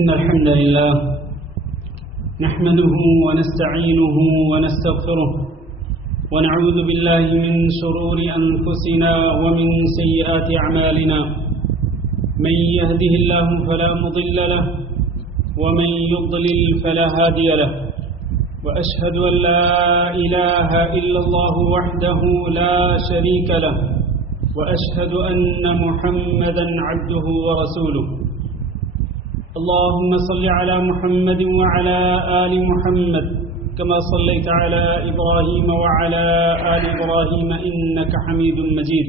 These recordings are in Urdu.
إن الحمد لله نحمده ونستعينه ونستغفره ونعوذ بالله من شرور أنفسنا ومن سيئات أعمالنا من يهده الله فلا مضل له ومن يضلل فلا هادي له وأشهد أن لا إله إلا الله وحده لا شريك له وأشهد أن محمدا عبده ورسوله اللهم صل على محمد وعلى آل محمد كما صليت على إبراهيم وعلى آل إبراهيم إنك حميد مجيد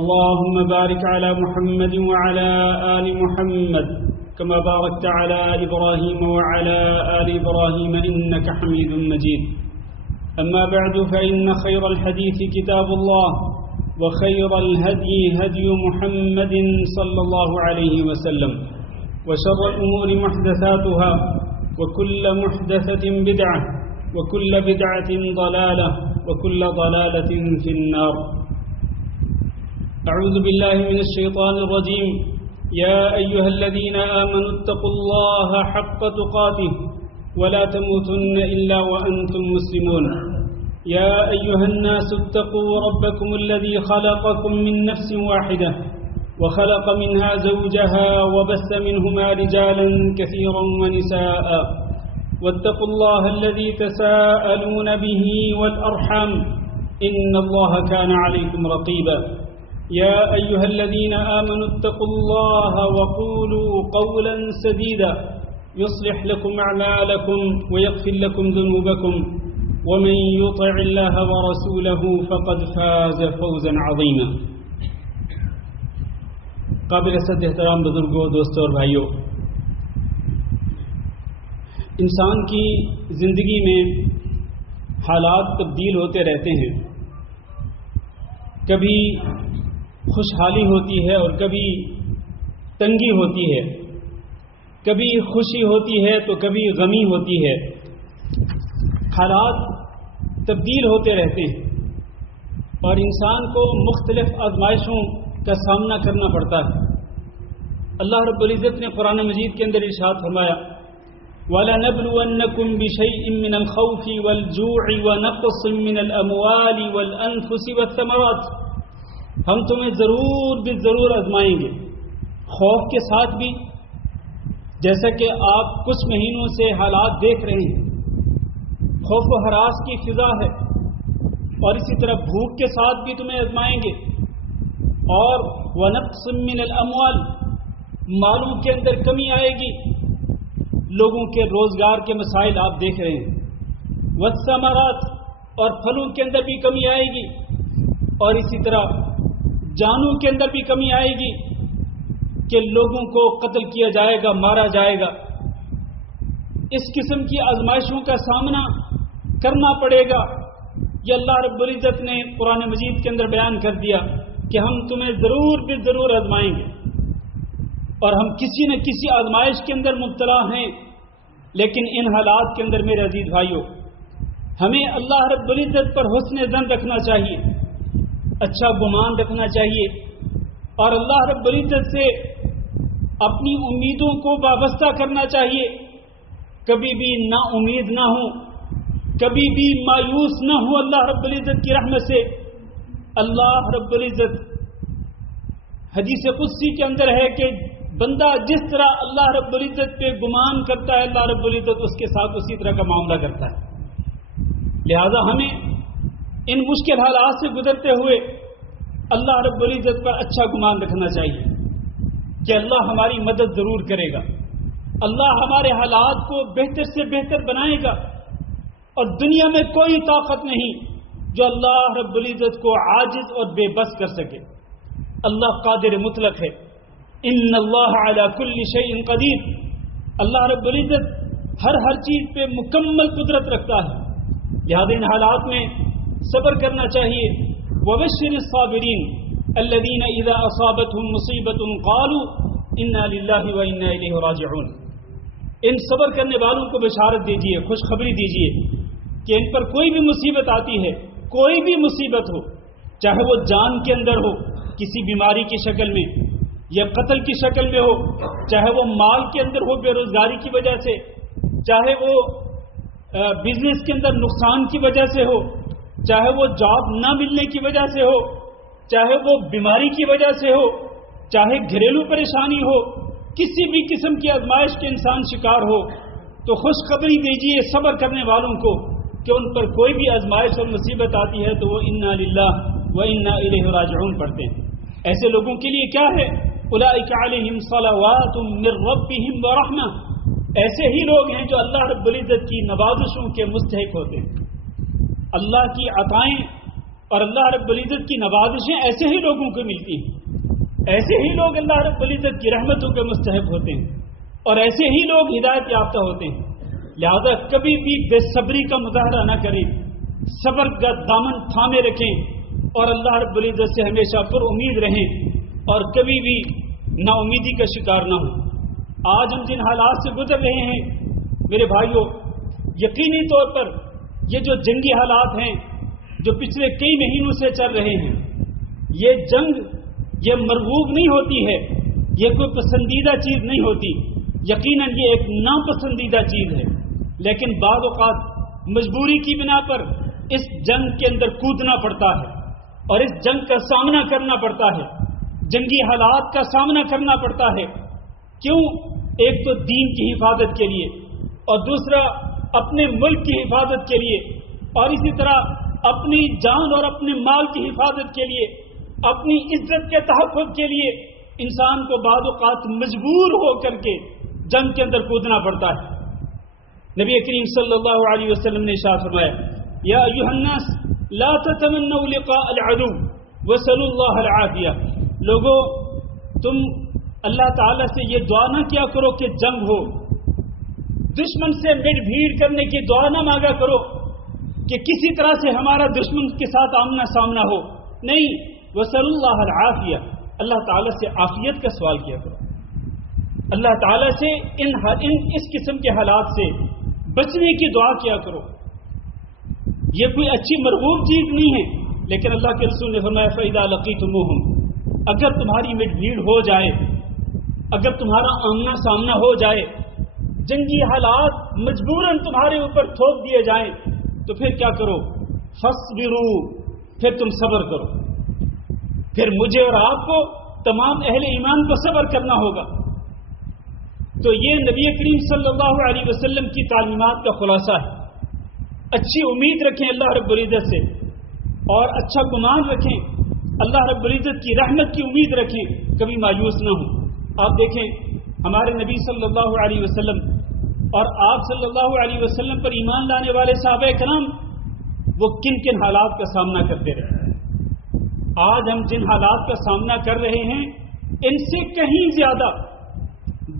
اللهم بارك على محمد وعلى آل محمد كما باركت على إبراهيم وعلى آل إبراهيم إنك حميد مجيد أما بعد فإن خير الحديث كتاب الله وخير الهدي هدي محمد صلى الله عليه وسلم وشر الأمور محدثاتها وكل محدثة بدعة وكل بدعة ضلالة وكل ضلالة في النار. أعوذ بالله من الشيطان الرجيم. يا أيها الذين آمنوا اتقوا الله حق تقاته ولا تموتن إلا وأنتم مسلمون. يا أيها الناس اتقوا ربكم الذي خلقكم من نفس واحدة وخلق منها زوجها وبث منهما رجالا كثيرا ونساء واتقوا الله الذي تساءلون به والأرحام إن الله كان عليكم رقيبا. يا أيها الذين آمنوا اتقوا الله وقولوا قولا سديدا يصلح لكم أعمالكم ويغفر لكم ذنوبكم ومن يطع الله ورسوله فقد فاز فوزا عظيما. قابل صد احترام بزرگوں، دوستوں اور بھائیوں، انسان کی زندگی میں حالات تبدیل ہوتے رہتے ہیں. کبھی خوشحالی ہوتی ہے اور کبھی تنگی ہوتی ہے، کبھی خوشی ہوتی ہے تو کبھی غمی ہوتی ہے. حالات تبدیل ہوتے رہتے ہیں اور انسان کو مختلف آزمائشوں کا سامنا کرنا پڑتا ہے. اللہ رب العزت نے قرآن مجید کے اندر ارشاد فرمایا وَلَنَبْلُوَنَّكُمْ بِشَيْءٍ مِّنَ الْخَوْفِ وَالْجُوعِ وَنَقْصٍ مِّنَ الْأَمْوَالِ وَالْأَنفُسِ وَالثَّمَرَاتِ. ہم تمہیں ضرور آزمائیں گے، خوف کے ساتھ بھی، جیسا کہ آپ کچھ مہینوں سے حالات دیکھ رہے ہیں، خوف و ہراس کی فضا ہے، اور اسی طرح بھوک کے ساتھ بھی تمہیں آزمائیں گے، اور وَنَقْصٍ مِّنَ الْأَمْوَالِ، مالوں کے اندر کمی آئے گی، لوگوں کے روزگار کے مسائل آپ دیکھ رہے ہیں. وَالثَّمَرَاتِ، اور پھلوں کے اندر بھی کمی آئے گی، اور اسی طرح جانوں کے اندر بھی کمی آئے گی کہ لوگوں کو قتل کیا جائے گا، مارا جائے گا. اس قسم کی آزمائشوں کا سامنا کرنا پڑے گا. یہ اللہ رب العزت نے قرآن مجید کے اندر بیان کر دیا کہ ہم تمہیں ضرور آزمائیں گے، اور ہم کسی نہ کسی آزمائش کے اندر مبتلا ہیں. لیکن ان حالات کے اندر میرے عزیز بھائیوں، ہمیں اللہ رب العزت پر حسن ظن رکھنا چاہیے، اچھا گمان رکھنا چاہیے، اور اللہ رب العزت سے اپنی امیدوں کو وابستہ کرنا چاہیے. کبھی بھی نا امید نہ ہو، کبھی بھی مایوس نہ ہو اللہ رب العزت کی رحمت سے. اللہ رب العزت حدیث قدسی کے اندر ہے کہ بندہ جس طرح اللہ رب العزت پہ گمان کرتا ہے، اللہ رب العزت اس کے ساتھ اسی طرح کا معاملہ کرتا ہے. لہذا ہمیں ان مشکل حالات سے گزرتے ہوئے اللہ رب العزت پر اچھا گمان رکھنا چاہیے کہ اللہ ہماری مدد ضرور کرے گا، اللہ ہمارے حالات کو بہتر سے بہتر بنائے گا، اور دنیا میں کوئی طاقت نہیں جو اللہ رب العزت کو عاجز اور بے بس کر سکے. اللہ قادر مطلق ہے. ان اللہ علی کل شیء قدیر. اللہ رب العزت ہر چیز پہ مکمل قدرت رکھتا ہے. لہذا ان حالات میں صبر کرنا چاہیے. وبشر الصابرین الذین اذا اصابتهم مصیبۃ قالوا انا للہ وانا الیہ راجعون. ان صبر کرنے والوں کو بشارت دیجیے، خوشخبری دیجیے کہ ان پر کوئی بھی مصیبت آتی ہے، کوئی بھی مصیبت ہو، چاہے وہ جان کے اندر ہو، کسی بیماری کی شکل میں، یا قتل کی شکل میں ہو، چاہے وہ مال کے اندر ہو بے روزگاری کی وجہ سے، چاہے وہ بزنس کے اندر نقصان کی وجہ سے ہو، چاہے وہ جاب نہ ملنے کی وجہ سے ہو، چاہے وہ بیماری کی وجہ سے ہو، چاہے گھریلو پریشانی ہو، کسی بھی قسم کی آزمائش کے انسان شکار ہو، تو خوشخبری دیجیے صبر کرنے والوں کو کہ ان پر کوئی بھی آزمائش اور مصیبت آتی ہے تو وہ انا للہ و انا الیہ راجعون پڑھتے ہیں۔ ایسے لوگوں کے لیے کیا ہے؟ اولئک علیہم صلوات من ربہم ورحمہ، ایسے ہی لوگ ہیں جو اللہ رب العزت کی نوازشوں کے مستحق ہوتے ہیں۔ اللہ کی عطائیں اور اللہ رب العزت کی نوازشیں ایسے ہی لوگوں کو ملتی ہیں، ایسے ہی لوگ اللہ رب العزت کی رحمتوں کے مستحق ہوتے ہیں، اور ایسے ہی لوگ ہدایت یافتہ ہوتے ہیں۔ لہذا کبھی بھی بے صبری کا مظاہرہ نہ کریں، صبر کا دامن تھامے رکھیں اور اللہ رب العزت سے ہمیشہ پر امید رہیں اور کبھی بھی نا امیدی کا شکار نہ ہوں۔ آج ہم جن حالات سے گزر رہے ہیں میرے بھائیوں، یقینی طور پر یہ جو جنگی حالات ہیں جو پچھلے کئی مہینوں سے چل رہے ہیں، یہ جنگ یہ مرغوب نہیں ہوتی ہے، یہ کوئی پسندیدہ چیز نہیں ہوتی، یقیناً یہ ایک ناپسندیدہ چیز ہے، لیکن بعض اوقات مجبوری کی بنا پر اس جنگ کے اندر کودنا پڑتا ہے اور اس جنگ کا سامنا کرنا پڑتا ہے، جنگی حالات کا سامنا کرنا پڑتا ہے۔ کیوں؟ ایک تو دین کی حفاظت کے لیے، اور دوسرا اپنے ملک کی حفاظت کے لیے، اور اسی طرح اپنی جان اور اپنے مال کی حفاظت کے لیے، اپنی عزت کے تحفظ کے لیے انسان کو بعض اوقات مجبور ہو کر کے جنگ کے اندر کودنا پڑتا ہے۔ نبی کریم صلی اللہ علیہ وسلم نے ارشاد فرمایا، یا ایھا الناس لا تتمنوا لقاء العدو واسألوا اللہ العافیہ، لوگوں تم اللہ تعالیٰ سے یہ دعا نہ کیا کرو کہ جنگ ہو، دشمن سے مڈ بھیڑ کرنے کی دعا نہ مانگا کرو کہ کسی طرح سے ہمارا دشمن کے ساتھ آمنا سامنا ہو، نہیں، واسألوا اللہ العافیہ، اللہ تعالیٰ سے عافیت کا سوال کیا کرو، اللہ تعالیٰ سے اس قسم کے حالات سے بچنے کی دعا کیا کرو۔ یہ کوئی اچھی مرغوب چیز نہیں ہے، لیکن اللہ کے رسول نے فرمایا فَإِذَا لَقِيتُمُوهُمْ، اگر تمہاری مڈ بھیڑ ہو جائے، اگر تمہارا آمنا سامنا ہو جائے، جنگی حالات مجبوراً تمہارے اوپر تھوپ دیے جائیں، تو پھر کیا کرو؟ فَاصْبِرُوا، پھر تم صبر کرو، پھر مجھے اور آپ کو تمام اہل ایمان کو صبر کرنا ہوگا۔ تو یہ نبی کریم صلی اللہ علیہ وسلم کی تعلیمات کا خلاصہ ہے۔ اچھی امید رکھیں اللہ رب العزت سے اور اچھا گمان رکھیں، اللہ رب العزت کی رحمت کی امید رکھیں، کبھی مایوس نہ ہوں۔ آپ دیکھیں ہمارے نبی صلی اللہ علیہ وسلم اور آپ صلی اللہ علیہ وسلم پر ایمان لانے والے صحابہ کرام وہ کن کن حالات کا سامنا کرتے رہے۔ آج ہم جن حالات کا سامنا کر رہے ہیں ان سے کہیں زیادہ،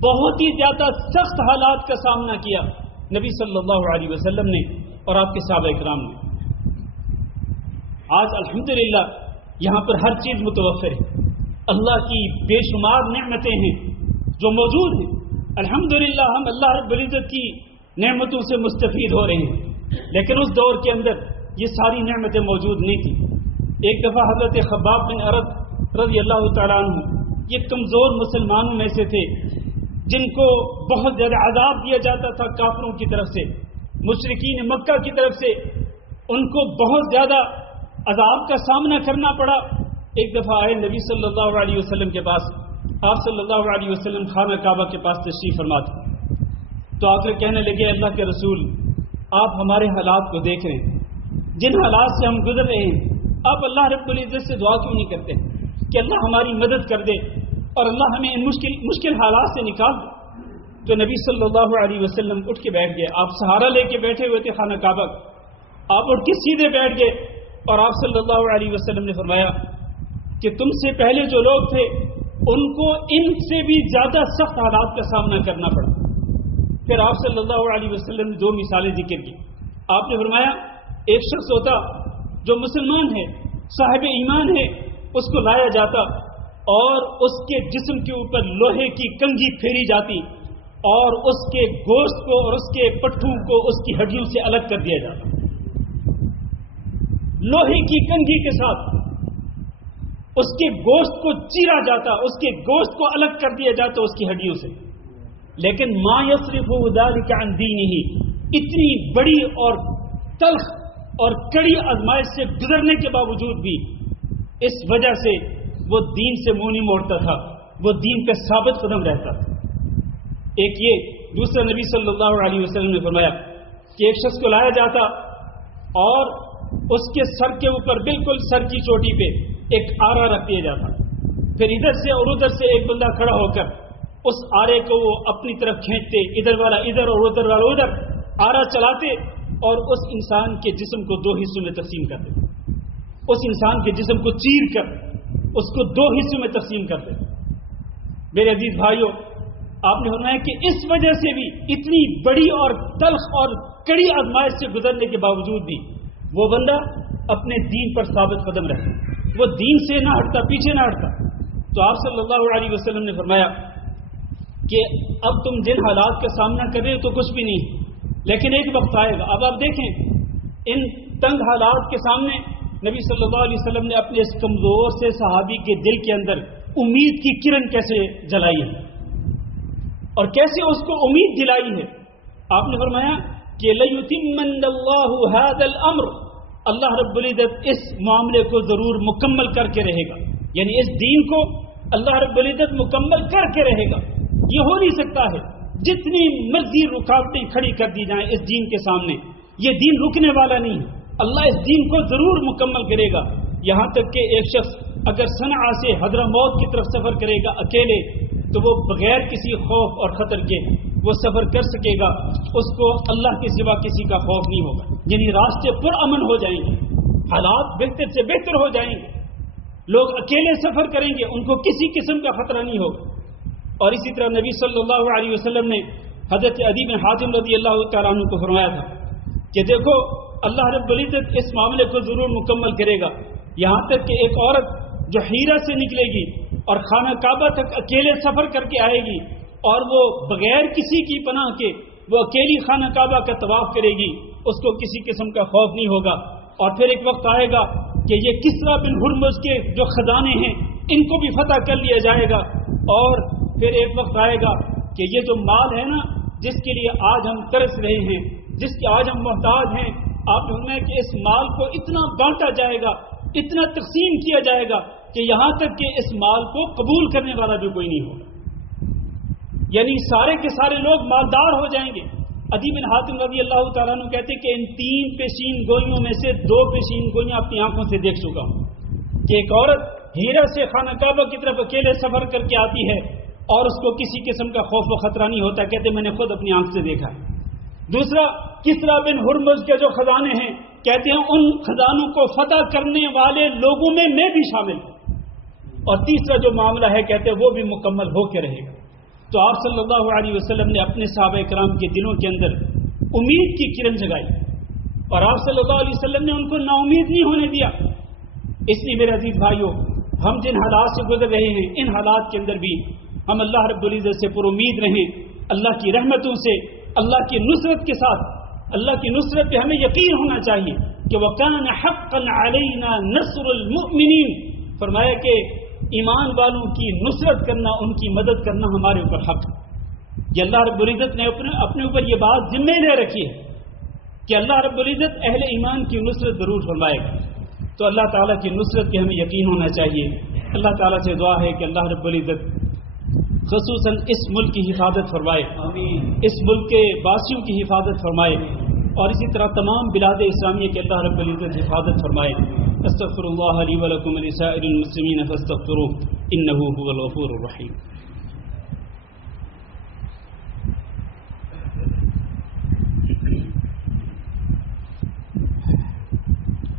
بہت ہی زیادہ سخت حالات کا سامنا کیا نبی صلی اللہ علیہ وسلم نے اور آپ کے صحابہ کرام نے۔ آج الحمدللہ یہاں پر ہر چیز متوفر ہے، اللہ کی بے شمار نعمتیں ہیں جو موجود ہیں، الحمدللہ ہم اللہ رب العزت کی نعمتوں سے مستفید ہو رہے ہیں، لیکن اس دور کے اندر یہ ساری نعمتیں موجود نہیں تھیں۔ ایک دفعہ حضرت خباب بن ارد رضی اللہ تعالیٰ عنہ یہ کمزور مسلمانوں میں سے تھے جن کو بہت زیادہ عذاب دیا جاتا تھا کافروں کی طرف سے، مشرکین مکہ کی طرف سے، ان کو بہت زیادہ عذاب کا سامنا کرنا پڑا۔ ایک دفعہ آئے نبی صلی اللہ علیہ وسلم کے پاس، آپ صلی اللہ علیہ وسلم خانہ کعبہ کے پاس تشریف فرما تھے، تو آ کر کہنے لگے اللہ کے رسول آپ ہمارے حالات کو دیکھ رہے ہیں، جن حالات سے ہم گزر رہے ہیں، آپ اللہ رب العزت سے دعا کیوں نہیں کرتے کہ اللہ ہماری مدد کر دے اور اللہ ہمیں ان مشکل حالات سے نکال دے؟ تو نبی صلی اللہ علیہ وسلم اٹھ کے بیٹھ گئے، آپ سہارا لے کے بیٹھے ہوئے تھے خانہ کعبہ، آپ اٹھ کے سیدھے بیٹھ گئے اور آپ صلی اللہ علیہ وسلم نے فرمایا کہ تم سے پہلے جو لوگ تھے ان کو ان سے بھی زیادہ سخت حالات کا سامنا کرنا پڑا۔ پھر آپ صلی اللہ علیہ وسلم نے دو مثالیں ذکر کی۔ آپ نے فرمایا ایک شخص ہوتا جو مسلمان ہے، صاحب ایمان ہے، اس کو لایا جاتا اور اس کے جسم کے اوپر لوہے کی کنگھی پھیری جاتی اور اس کے گوشت کو اور اس کے پٹھوں کو اس کی ہڈیوں سے الگ کر دیا جاتا، لوہے کی کنگھی کے ساتھ۔ اس کے گوشت کو چیرا جاتا، اس کے گوشت کو الگ کر دیا جاتا اس کی ہڈیوں سے. لیکن ما یصرفہ ذلک عن دینہ، اتنی بڑی اور تلخ اور کڑی آزمائش سے گزرنے کے باوجود بھی اس وجہ سے وہ دین سے منہ نہیں موڑتا تھا، وہ دین پہ ثابت قدم رہتا تھا. ایک یہ، دوسرا نبی صلی اللہ علیہ وسلم نے فرمایا کہ ایک شخص کو لایا جاتا اور اس کے سر کے اوپر بالکل سر کی چوٹی پہ ایک آرا رکھ دیا جاتا، پھر ادھر سے اور ادھر سے ایک بندہ کھڑا ہو کر اس آرے کو وہ اپنی طرف کھینچتے، ادھر والا ادھر اور ادھر والا ادھر آرا چلاتے اور اس انسان کے جسم کو 2 حصوں میں تقسیم کر دیتے، اس انسان کے جسم کو چیر کر اس کو 2 حصوں میں تقسیم کر دیتے. میرے عزیز بھائیوں، آپ نے فرمایا کہ اس وجہ سے بھی اتنی بڑی اور تلخ اور کڑی آزمائش سے گزرنے کے باوجود بھی وہ بندہ اپنے دین پر ثابت قدم رہتا، وہ دین سے نہ ہٹتا، پیچھے نہ ہٹتا. تو آپ صلی اللہ علیہ وسلم نے فرمایا کہ اب تم جن حالات کا سامنا کر رہے ہو تو کچھ بھی نہیں، لیکن ایک وقت آئے گا. اب آپ دیکھیں ان تنگ حالات کے سامنے نبی صلی اللہ علیہ وسلم نے اپنے اس کمزور سے صحابی کے دل کے اندر امید کی کرن کیسے جلائی ہے اور کیسے اس کو امید دلائی ہے. آپ نے فرمایا کہ لَيُتِمَّنَّ اللَّهُ هَذَا الْأَمْرُ، اللہ رب العزت اس معاملے کو ضرور مکمل کر کے رہے گا، یعنی اس دین کو اللہ رب العزت مکمل کر کے رہے گا. یہ ہو نہیں سکتا ہے جتنی مرضی رکاوٹیں کھڑی کر دی جائیں اس دین کے سامنے، یہ دین رکنے والا نہیں ہے. اللہ اس دین کو ضرور مکمل کرے گا. یہاں تک کہ ایک شخص اگر صنعا سے حضرموت کی طرف سفر کرے گا اکیلے تو وہ بغیر کسی خوف اور خطر کے وہ سفر کر سکے گا، اس کو اللہ کے سوا کسی کا خوف نہیں ہوگا. یعنی راستے پر امن ہو جائیں گے، حالات بہتر سے بہتر ہو جائیں گے، لوگ اکیلے سفر کریں گے، ان کو کسی قسم کا خطرہ نہیں ہوگا. اور اسی طرح نبی صلی اللہ علیہ وسلم نے حضرت عدی بن حاتم رضی اللہ تعالیٰ عنہ کو فرمایا تھا کہ دیکھو اللہ رب العزت اس معاملے کو ضرور مکمل کرے گا. یہاں تک کہ ایک عورت جو ہیرا سے نکلے گی اور خانہ کعبہ تک اکیلے سفر کر کے آئے گی اور وہ بغیر کسی کی پناہ کے وہ اکیلی خانہ کعبہ کا طواف کرے گی، اس کو کسی قسم کا خوف نہیں ہوگا. اور پھر ایک وقت آئے گا کہ یہ کسریٰ بن ہرمز کے جو خزانے ہیں ان کو بھی فتح کر لیا جائے گا. اور پھر ایک وقت آئے گا کہ یہ جو مال ہے نا جس کے لیے آج ہم ترس رہے ہیں، جس کے آج ہم محتاج ہیں، آپ نے فرمایا کہ اس مال کو اتنا بانٹا جائے گا، اتنا تقسیم کیا جائے گا کہ یہاں تک کہ اس مال کو قبول کرنے والا بھی کوئی نہیں ہوگا. یعنی سارے کے سارے لوگ مالدار ہو جائیں گے. عدی بن حاتم رضی اللہ تعالیٰ عنہ کہتے کہ ان 3 پیشین گوئیوں میں سے 2 پیشین گوئیاں اپنی آنکھوں سے دیکھ چکا ہوں کہ ایک عورت ہیرا سے خانہ کعبہ کی طرف اکیلے سفر کر کے آتی ہے اور اس کو کسی قسم کا خوف و خطرہ نہیں ہوتا. کہتے میں نے خود اپنی آنکھ سے دیکھا. دوسرا کسریٰ بن ہرمز کے جو خزانے ہیں، کہتے ہیں ان خزانوں کو فتح کرنے والے لوگوں میں بھی شامل ہوں. اور تیسرا جو معاملہ ہے کہتے ہیں وہ بھی مکمل ہو کے رہے گا. تو آپ صلی اللہ علیہ وسلم نے اپنے صحابہ کرام کے دلوں کے اندر امید کی کرن جگائی اور آپ صلی اللہ علیہ وسلم نے ان کو نا امید نہیں ہونے دیا. اس لیے میرے عزیز بھائیوں، ہم جن حالات سے گزر رہے ہیں ان حالات کے اندر بھی ہم اللہ رب العزت سے پر امید رہیں، اللہ کی رحمتوں سے، اللہ کی نصرت کے ساتھ. اللہ کی نصرت پہ ہمیں یقین ہونا چاہیے کہ وَكَانَ حَقًّا عَلَيْنَا نَصْرُ الْمُؤْمِنِينَ، فرمایا کہ ایمان والوں کی نصرت کرنا، ان کی مدد کرنا ہمارے اوپر حق ہے. یہ اللہ رب العزت نے اپنے اوپر یہ بات ذمہ لے رکھی ہے کہ اللہ رب العزت اہل ایمان کی نصرت ضرور فرمائے گا. تو اللہ تعالیٰ کی نصرت پہ ہمیں یقین ہونا چاہیے. اللہ تعالیٰ سے دعا ہے کہ اللہ رب العزت خصوصاً اس ملک کی حفاظت فرمائے، اس ملک کے باسیوں کی حفاظت فرمائے اور اسی طرح تمام بلاد اسلامیہ کے اللہ رب العزت حفاظت فرمائے. استغفر اللہ لی ولکم ولسائر المسلمین فاستغفروه انه هو الغفور الرحیم.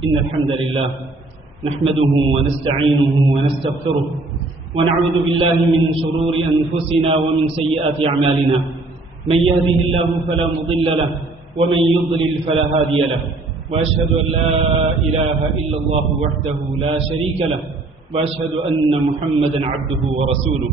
ان الحمد لله نحمده ونستعينه ونستغفره ونعوذ بالله من شرور انفسنا ومن سيئات اعمالنا، من يهده الله فلا مضل له ومن يضلل فلا هادي له، واشهد ان لا اله الا الله وحده لا شريك له، واشهد ان محمدا عبده ورسوله.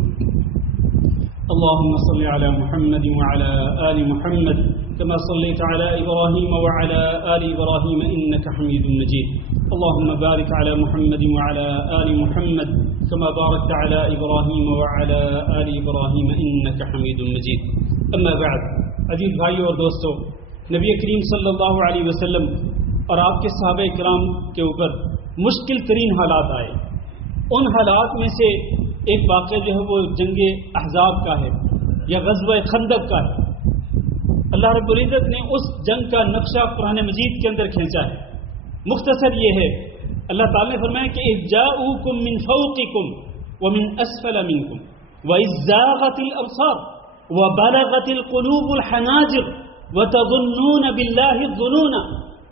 اللهم صل على محمد وعلى آل محمد كما صليت على إبراهيم وعلى آل إبراهيم إنك حميد مجيد. اللهم بارك على محمد وعلى آل محمد كما باركت على إبراهيم وعلى آل إبراهيم إنك حميد مجيد. اما بعد، عزیز بھائیو اور دوستو، نبی کریم صلی اللہ علیہ وسلم اور آپ کے صحابہ کرام کے اوپر مشکل ترین حالات آئے. ان حالات میں سے ایک واقعہ جو ہے وہ جنگ احزاب کا ہے یا غزوہ خندق کا ہے. اللہ رب العزت نے اس جنگ کا نقشہ قرآن مجید کے اندر کھینچا ہے. مختصر یہ ہے، اللہ تعالیٰ نے فرمایا کہ اذ جاؤوکم من فوقکم ومن اسفل منکم واذ زاغت الابصار وبلغت القلوب الحناجر وتظنون بالله الظنون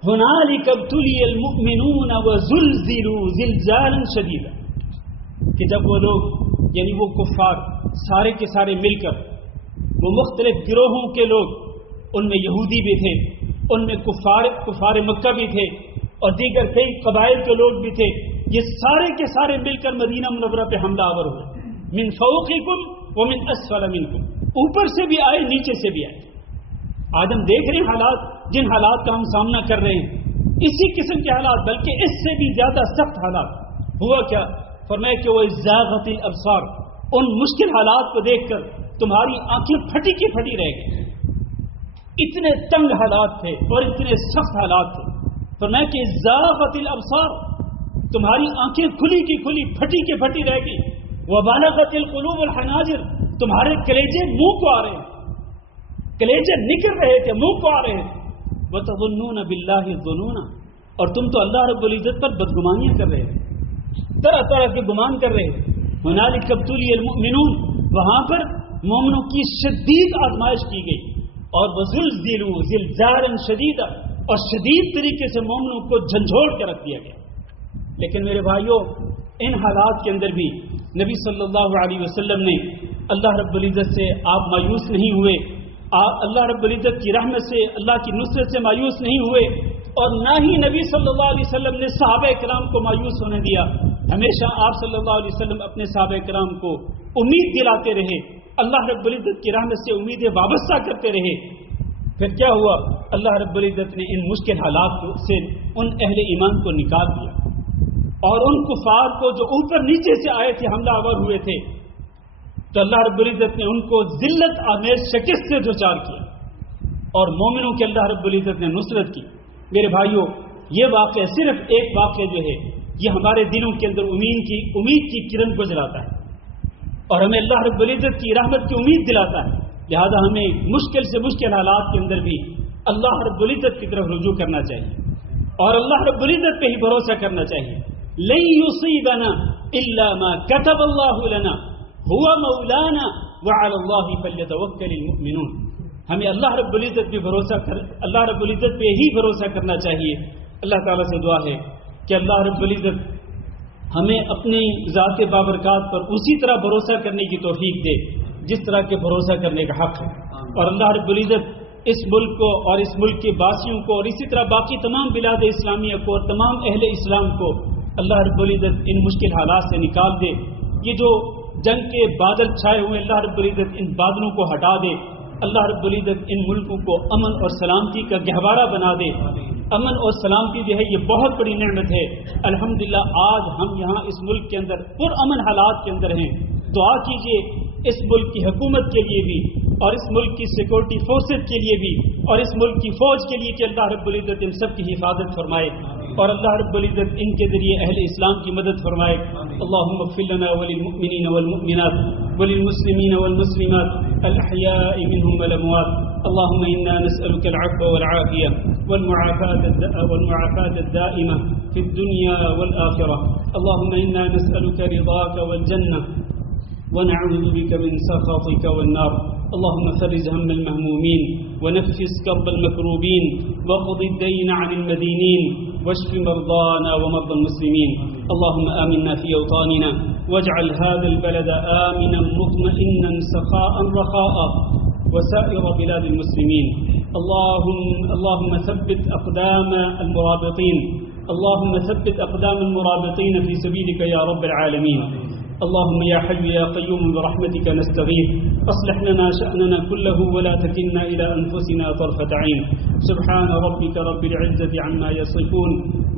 هنالك ابتلي المؤمنون وزلزلوا زلزالا شديدا. کہ جب وہ لوگ یعنی وہ کفار سارے کے سارے مل کر، وہ مختلف گروہوں کے لوگ، ان میں یہودی بھی تھے، ان میں کفار مکہ بھی تھے اور دیگر کئی قبائل کے لوگ بھی تھے، یہ سارے کے سارے مل کر مدینہ منورہ پہ حملہ آور ہوئے. من فوقکم ومن اسفل منکم، اوپر سے بھی آئے نیچے سے بھی آئے. آج ہم دیکھ رہے ہیں حالات، جن حالات کا ہم سامنا کر رہے ہیں، اسی قسم کے حالات بلکہ اس سے بھی زیادہ سخت حالات. ہوا کیا؟ فرمایا کہ وہ زاغت الابصار، ان مشکل حالات کو دیکھ کر تمہاری آنکھیں پھٹی کی پھٹی رہ گئی. اتنے تنگ حالات تھے اور اتنے سخت حالات تھے. فرمایا کہ زاغت الابصار، تمہاری آنکھیں کھلی کی کھلی پھٹی کی پھٹی رہ گئی. وبلغت القلوب الحناجر، تمہارے کلیجے منہ کو آ رہے ہیں، کلیجے نکل رہے تھے، منہ کو آ رہے تھے. وتظنون باللہ الظنون، اور تم تو اللہ رب العزت پر بدگمانیاں کر رہے تھے، طرح طرح کے گمان کر رہے تھے. ہنالک ابتلی المؤمنون، وہاں پر مومنوں کی شدید آزمائش کی گئی. اور وزلزلوا زلزالا شدیدا، اور شدید طریقے سے مومنوں کو جھنجھوڑ کے رکھ دیا گیا. لیکن میرے بھائیوں، ان حالات کے اندر بھی نبی صلی اللہ علیہ وسلم نے اللہ رب العزت سے آپ مایوس نہیں ہوئے. آپ اللہ رب العزت کی رحمت سے، اللہ کی نصرت سے مایوس نہیں ہوئے، اور نہ ہی نبی صلی اللہ علیہ وسلم نے صحابہ کرام کو مایوس ہونے دیا. ہمیشہ آپ صلی اللہ علیہ وسلم اپنے صحابہ کرام کو امید دلاتے رہے، اللہ رب العزت کی رحمت سے امیدیں وابستہ کرتے رہے. پھر کیا ہوا؟ اللہ رب العزت نے ان مشکل حالات سے ان اہل ایمان کو نکال دیا، اور ان کفار کو جو اوپر نیچے سے آئے تھے، حملہ آور ہوئے تھے، تو اللہ رب العزت نے ان کو ذلت آمیز شکست سے دوچار کیا، اور مومنوں کے اللہ رب العزت نے نصرت کی. میرے بھائیوں، یہ واقعہ صرف ایک واقعہ جو ہے، یہ ہمارے دلوں کے اندر امید کی کرن کو جلاتا ہے، اور ہمیں اللہ رب العزت کی رحمت کی امید دلاتا ہے. لہذا ہمیں مشکل سے مشکل حالات کے اندر بھی اللہ رب العزت کی طرف رجوع کرنا چاہیے، اور اللہ رب العزت پہ ہی بھروسہ کرنا چاہیے. لن يصيبنا الا ما كتب الله لنا هو مولانا وعلى الله فليتوكل المؤمنون. ہمیں اللہ رب العزت پہ اللہ رب العزت پہ ہی بھروسہ کرنا چاہیے. اللہ تعالیٰ سے دعا ہے کہ اللہ رب العزت ہمیں اپنی ذات بابرکات پر اسی طرح بھروسہ کرنے کی توفیق دے جس طرح کے بھروسہ کرنے کا حق ہے. اور اللہ رب العزت اس ملک کو اور اس ملک کے باسیوں کو اور اسی طرح باقی تمام بلاد اسلامیہ کو اور تمام اہل اسلام کو اللہ رب العزت ان مشکل حالات سے نکال دے. یہ جو جنگ کے بادل چھائے ہوئے، اللہ رب العزت ان بادلوں کو ہٹا دے. اللہ رب العزت ان ملکوں کو امن اور سلامتی کا گہوارہ بنا دے. امن اور سلامتی جو ہے یہ بہت بڑی نعمت ہے. الحمدللہ آج ہم یہاں اس ملک کے اندر پرامن حالات کے اندر ہیں. دعا کیجئے اس ملک کی حکومت کے لیے بھی، اور اس ملک کی سیکورٹی فورسز کے لیے بھی، اور اس ملک کی فوج کے لیے کہ اللہ رب العزت ان سب کی حفاظت فرمائے، اور اللہ رب العزت ان کے ذریعے اہل اسلام کی مدد فرمائے. اللهم اغفر لنا وللمؤمنين والمؤمنات وللمسلمين والمسلمات الأحياء منهم والأموات. اللهم إنا نسألك العفو والعافية والمعافاة الدائمة في الدنيا والآخرة. اللهم إنا نسألك رضاك والجنة ونعوذ بك من سخطك والنار. اللهم فرج هم المهمومين ونفس كرب المكروبين وقض الدين عن المدينين واشف مرضانا ومرضى المسلمين. اللهم آمنا في أوطاننا واجعل هذا البلد آمنا مطمئنا سخاء رخاء وسائر بلاد المسلمين. اللهم ثبت أقدام المرابطين، اللهم ثبت أقدام المرابطين في سبيلك يا رب العالمين. اللهم يا حي يا قيوم برحمتك نستغيث، أصلح لنا شأننا كله ولا تكلنا إلى أنفسنا طرفة عين. سبحان ربك رب العزة عما يصفون